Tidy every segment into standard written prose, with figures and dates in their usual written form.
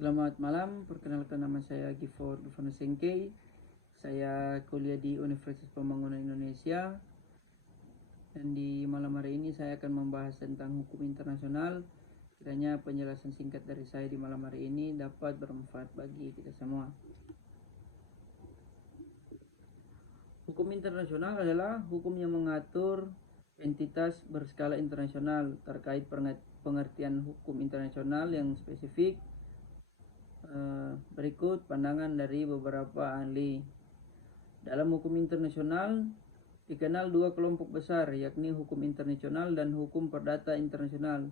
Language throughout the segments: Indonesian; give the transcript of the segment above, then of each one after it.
Selamat malam, perkenalkan nama saya Gifford Gufano Sengkei. Saya kuliah di Universitas Pembangunan Indonesia. Dan di malam hari ini saya akan membahas tentang hukum internasional. Kiranya penjelasan singkat dari saya di malam hari ini dapat bermanfaat bagi kita semua. Hukum internasional adalah hukum yang mengatur entitas berskala internasional terkait pengertian hukum internasional yang spesifik. Berikut pandangan dari beberapa ahli. Dalam hukum internasional dikenal dua kelompok besar, yakni hukum internasional dan hukum perdata internasional.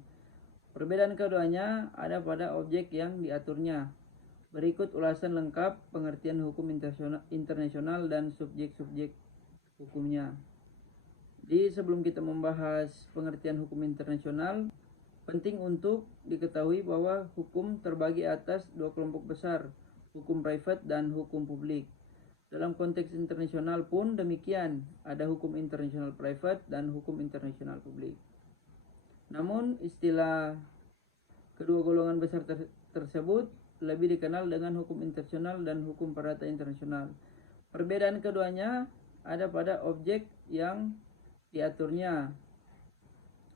Perbedaan keduanya ada pada objek yang diaturnya. Berikut ulasan lengkap pengertian hukum internasional dan subjek-subjek hukumnya. Jadi sebelum kita membahas pengertian hukum internasional, penting untuk diketahui bahwa hukum terbagi atas dua kelompok besar, hukum private dan hukum publik. Dalam konteks internasional pun demikian, ada hukum internasional private dan hukum internasional publik. Namun istilah kedua golongan besar tersebut lebih dikenal dengan hukum internasional dan hukum perdata internasional. Perbedaan keduanya ada pada objek yang diaturnya.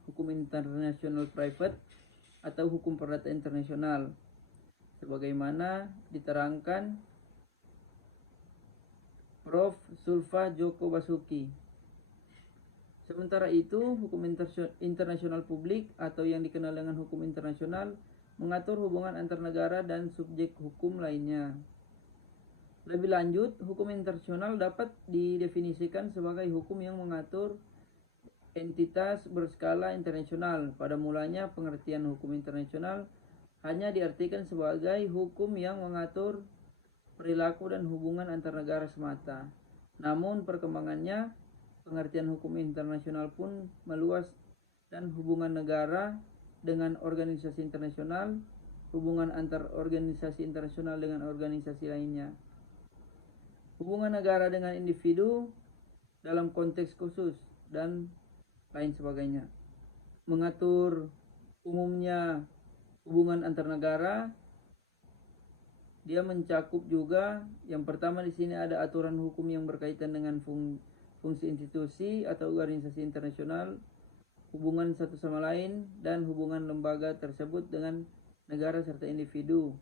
Hukum internasional private atau hukum perdata internasional sebagaimana diterangkan Prof. Sulfa Joko Basuki. Sementara itu, hukum internasional publik atau yang dikenal dengan hukum internasional mengatur hubungan antar negara dan subjek hukum lainnya. Lebih lanjut, hukum internasional dapat didefinisikan sebagai hukum yang mengatur entitas berskala internasional. Pada mulanya pengertian hukum internasional hanya diartikan sebagai hukum yang mengatur perilaku dan hubungan antar negara semata. Namun perkembangannya pengertian hukum internasional pun meluas dan hubungan negara dengan organisasi internasional, hubungan antar organisasi internasional dengan organisasi lainnya, hubungan negara dengan individu dalam konteks khusus, dan lain sebagainya. Mengatur umumnya hubungan antar negara, dia mencakup juga yang pertama di sini ada aturan hukum yang berkaitan dengan fungsi institusi atau organisasi internasional, hubungan satu sama lain, dan hubungan lembaga tersebut dengan negara serta individu.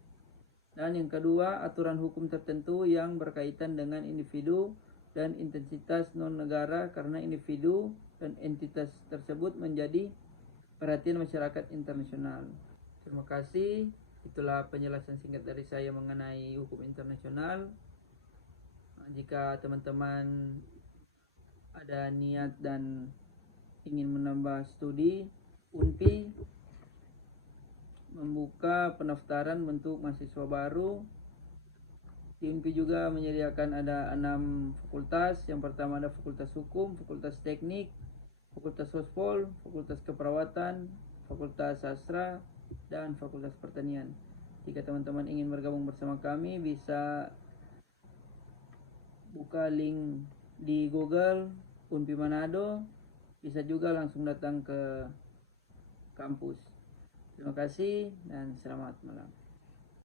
Dan yang kedua, aturan hukum tertentu yang berkaitan dengan individu dan intensitas non-negara karena individu dan entitas tersebut menjadi perhatian masyarakat internasional. Terima kasih. Itulah penjelasan singkat dari saya mengenai hukum internasional. Jika teman-teman ada niat dan ingin menambah studi, UNPI membuka pendaftaran untuk mahasiswa baru. Di UNPI juga menyediakan ada 6 fakultas. Yang pertama ada Fakultas Hukum, Fakultas Teknik, Fakultas Sospol, Fakultas Keperawatan, Fakultas Sastra, dan Fakultas Pertanian. Jika teman-teman ingin bergabung bersama kami, bisa buka link di Google UNPI Manado, bisa juga langsung datang ke kampus. Terima kasih dan selamat malam.